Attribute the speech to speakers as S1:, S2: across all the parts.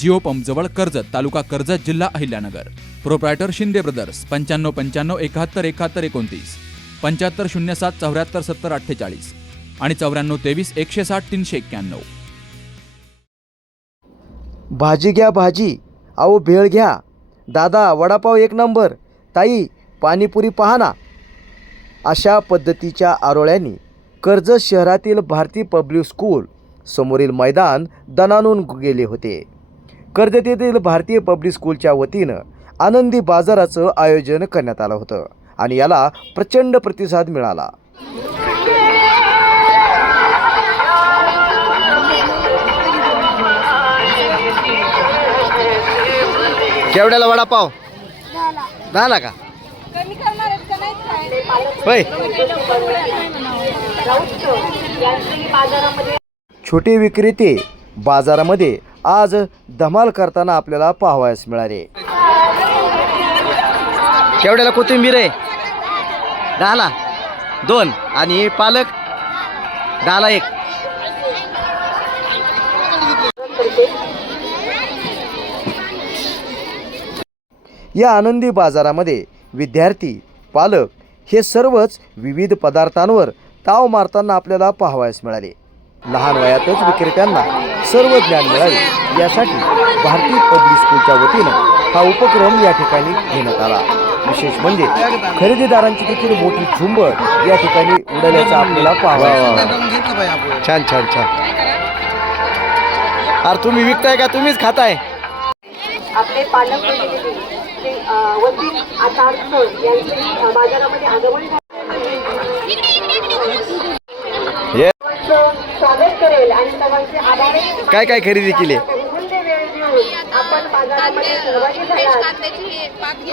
S1: Jio pump जवळ कर्जत तालुका कर्जत जिल्हा Ahilyanagar. Proprietor Shinde brothers पंच्याण्णव पंच्याण्णव एकाहत्तर एकाहत्तर एकोणतीस. पंच्याहत्तर शून्य सात चौऱ्याहत्तर सत्तर अठ्ठेचाळीस. आणि चौऱ्याण्णव तेवीस एकशे साठ तीनशे एक्क्याण्णव.
S2: भाजी घ्या भाजी अहो भेळ घ्या. दादा वडापाव एक नंबर. ताई पाणीपुरी पहाणा अशा पद्धतीच्या आरोळ्यांनी कर्जत शहरातील भारती पब्लिक स्कूल समोरील मैदान दणानून गेले होते. कर्जत येथील भारतीय पब्लिक स्कूलच्या वतीनं आनंदी बाजाराचं आयोजन करण्यात आलं होतं आणि याला प्रचंड प्रतिसाद मिळाला. केवढ्याला वडापाव?
S3: झाला
S2: का? होय. छोटे विक्रेते बाजारामध्ये आज धमाल करताना आपल्याला पाहावयास मिळाले. केवढ्याला कोथिंबीर आहे? दहाला. दोन. आणि पालक? दहाला एक. या आनंदी बाजारामध्ये विद्यार्थी पालक हे सर्वच विविध पदार्थांवर ताव मारताना आपल्याला पाहावयास मिळाले. लहान वयातच विक्रेत्यांना सर्व ज्ञान मिळावे यासाठी भारतीय पब्लिक स्कूलच्या वतीनं हा उपक्रम या ठिकाणी घेण्यात आला. विशेष म्हणजे खरेदीदारांची देखील मोठी झुंबड या ठिकाणी उडाल्याचं आपल्याला पाहावयास छान छान छान. अरे तुम्ही विकताय का? तुम्हीच खाताय?
S4: आपले पालक यांचे अ, बाजारामध्ये आगमन झाले
S2: हे
S4: स्वागत करेल आणि सर्वांचे आभार
S2: काय काय खरेदी केली?
S4: बहुमूल्य वेळ देऊन आपण बाजारामध्ये सहभागी झालात.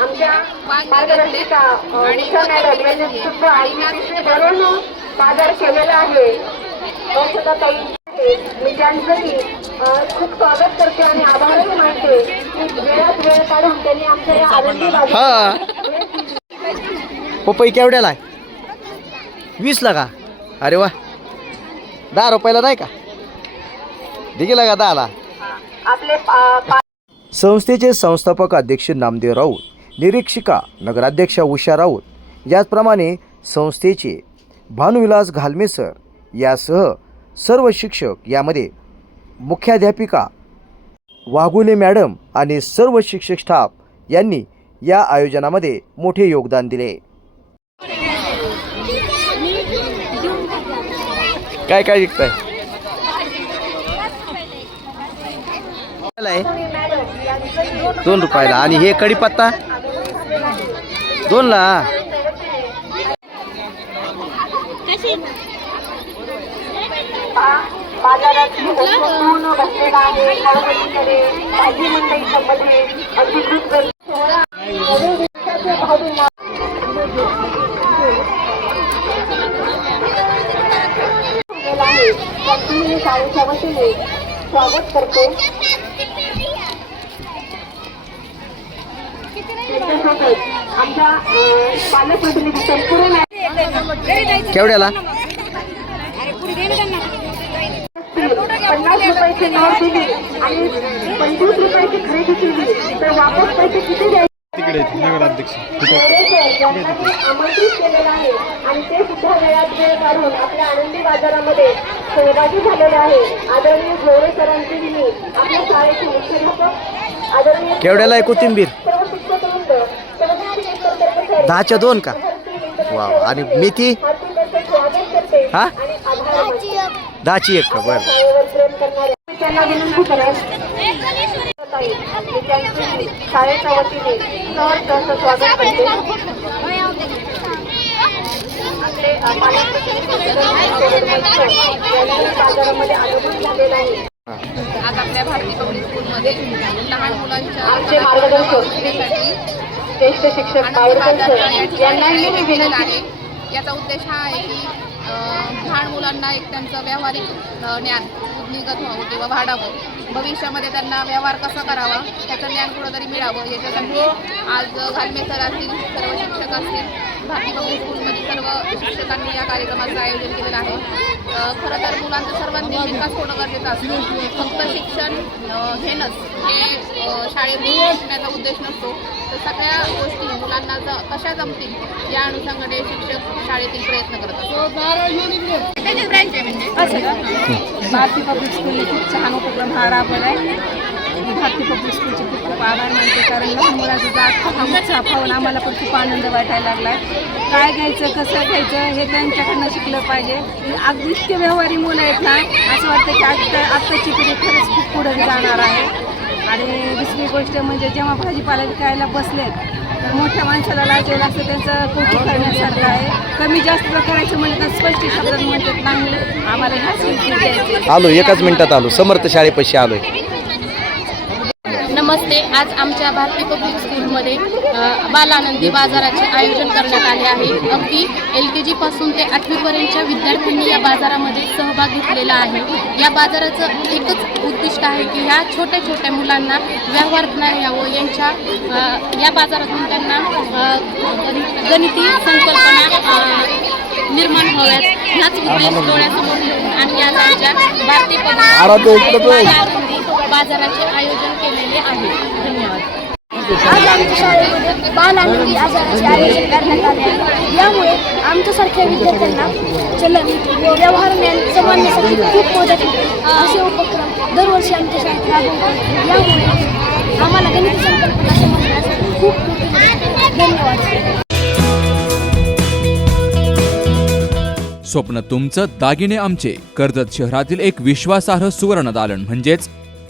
S4: आमच्या मार्गदर्शिका अ, उषा मॅडम यांनी सुद्धा आईने भरून बाजार केलेला आहे. ताई. आहेत. मी त्यांचंही खूप स्वागत करते आणि आभारही मानते. की वेळात वेळ काढून त्यांनी आमच्या या आनंदी
S2: हा.
S4: बाजार
S2: पपई केवढ्याला आहे? वीसला का? अरे वा. दहा रुपयाला नाही का? दिला का दहाला? संस्थेचे संस्थापक अध्यक्ष नामदेव राऊत निरीक्षिका नगराध्यक्षा उषा राऊत याचप्रमाणे संस्थेचे भानुविलास घालमे सर यासह सर्व शिक्षक यामध्ये मुख्याध्यापिका वाघुले मॅडम आणि सर्व शिक्षक स्टाफ यांनी या आयोजनामध्ये मोठे योगदान दिले. काय काय विकताय? दोन रुपयाला. आणि हे कढीपत्ता? दोनला?
S4: त्याची मी शाळेच्या वतीने स्वागत करते. त्याच्यासोबत आमच्या अं, पालकप्रतिनिधी संपूर्ण
S2: केवढ्याला?
S4: पन्नास रुपयाची नोट दिली आणि पंचवीस रुपयाची खरेदी केली. तर वापस पैसे किती द्यायचे यांनी आमंत्रित केलेलं आहे. आणि ते सुद्धा वेळात वेळ काढून आपल्या आनंदी बाजारामध्ये सहभागी झालेले आहे. आदरणीय जोरे सरांची दिली आपल्या शाळेचे मुख्याध्यापक आदरणीय
S2: केवढ्याला आहे कोथिंबीर?
S4: सर्व शिक्षक वृंद, सर्व शिक्षक कर्मचारी
S2: दहाच्या दोन का? वा वा. आणि मेथी
S4: हार्दिक स्वागत करते
S2: हा?
S4: आणि आभार मानतो.
S2: दहाची एक. का? बरं.
S4: शाळेवर प्रेम करणाऱ्या त्यांना विनंती कराल ताई, मी त्यांची शाळेच्या वतीने सहर्ष असं स्वागत करते. आपले अ, यांनी झालेलं आहे.
S5: आज आपल्या भारतीय पब्लिक स्कूलमध्ये लहान मुलांच्या कलाकारांसाठी
S4: ज्येष्ठ शिक्षक
S5: बाजार
S4: सर यांनाही मी विनंती
S5: याचा उद्देश हा आहे की अ, लहान मुलांना एक त्यांचं व्यावहारिक ज्ञान उद्निगत व्हावं किंवा वाढावं. भविष्यामध्ये त्यांना व्यवहार कसा करावा त्याचं ज्ञान कुठंतरी मिळावं. याच्यासाठी आज घालमे सर असतील सर्व शिक्षक असतील भारतीय पब्लिक स्कूलमध्ये सर्व शिक्षकांनी या कार्यक्रमाचं आयोजन केलेलं आहे. खरं तर मुलांचा सर्वांगीण विकास होणं गरजेचं असतं. फक्त शिक्षण घेणंच हे शाळेत शिकण्याचा उद्देश नसतो. तर सगळ्या गोष्टी मुलांना ज कशा जमतील या अनुषंगाने शिक्षक शाळेतील प्रयत्न करत असतात त्याची ब्रँच आहे म्हणजे.
S3: असं का? भारती पब्लिक स्कूलने खूप छान उपक्रम हा राबवला आहे. मी भारती पब्लिक स्कूलचे खूप खूप आभार मानते कारण लहान मुलाचा जात हा उत्साह पाहून आम्हाला पण खूप आनंद वाटायला लागला काय घ्यायचं कसं घ्यायचं हे त्यांच्याकडनं शिकलं पाहिजे. अगदी इतके व्यवहारी मुलं आहेत ना असं वाटतं की आत्ता आत्ताची पिढी खरंच खूप पुढे जाणार आहे. आणि दुसरी गोष्ट म्हणजे जेव्हा भाजीपाला विकायला बसलेत मोठ्या माणसाला लाजलेलं असतं त्यांचं कौतुक करण्यासारखं आहे? कमी जास्त करायचं म्हणलं तर स्पष्ट शब्दात म्हणतात नाही आम्हाला ह्या
S2: आलो एकाच मिनिटात आलो समर्थ शाळेपाशी आलोय.
S6: नमस्ते. आज आमच्या भारतीय पब्लिक स्कूलमध्ये बालानंदी बाजाराचे आयोजन करण्यात आले आहे. अगदी एल के जीपासून ते आठवीपर्यंतच्या विद्यार्थ्यांनी या बाजारामध्ये सहभाग घेतलेला आहे. या बाजाराचं एकच उद्दिष्ट आहे की ह्या छोट्या छोट्या मुलांना व्यवहार ज्ञान यावं. यांच्या या बाजारातून त्यांना गणिती संकल्पना निर्माण व्हाव्यात. ह्याच उद्देश डोळ्यासमोर आणि आज आमच्या भारतीय बाजाराचे आयोजन केलेले आहे. धन्यवाद.
S3: आज आमच्या शाळेमध्ये बाल आनंदी आजाराचे आयोजन करण्यात आले आहे. यामुळे आमच्यासारख्या विद्यार्थ्यांना चलन व व्यवहार ज्ञान समजण्यासाठी खूप मदत होते. असे उपक्रम दरवर्षी आमच्या शाळेत राबवतात यामुळे आम्हाला गणित संकल्पना समजण्यास खूप. धन्यवाद.
S1: स्वप्न तुमचं दागिने आमचे. कर्जत शहरातील एक विश्वासार्ह सुवर्ण दालन म्हणजेच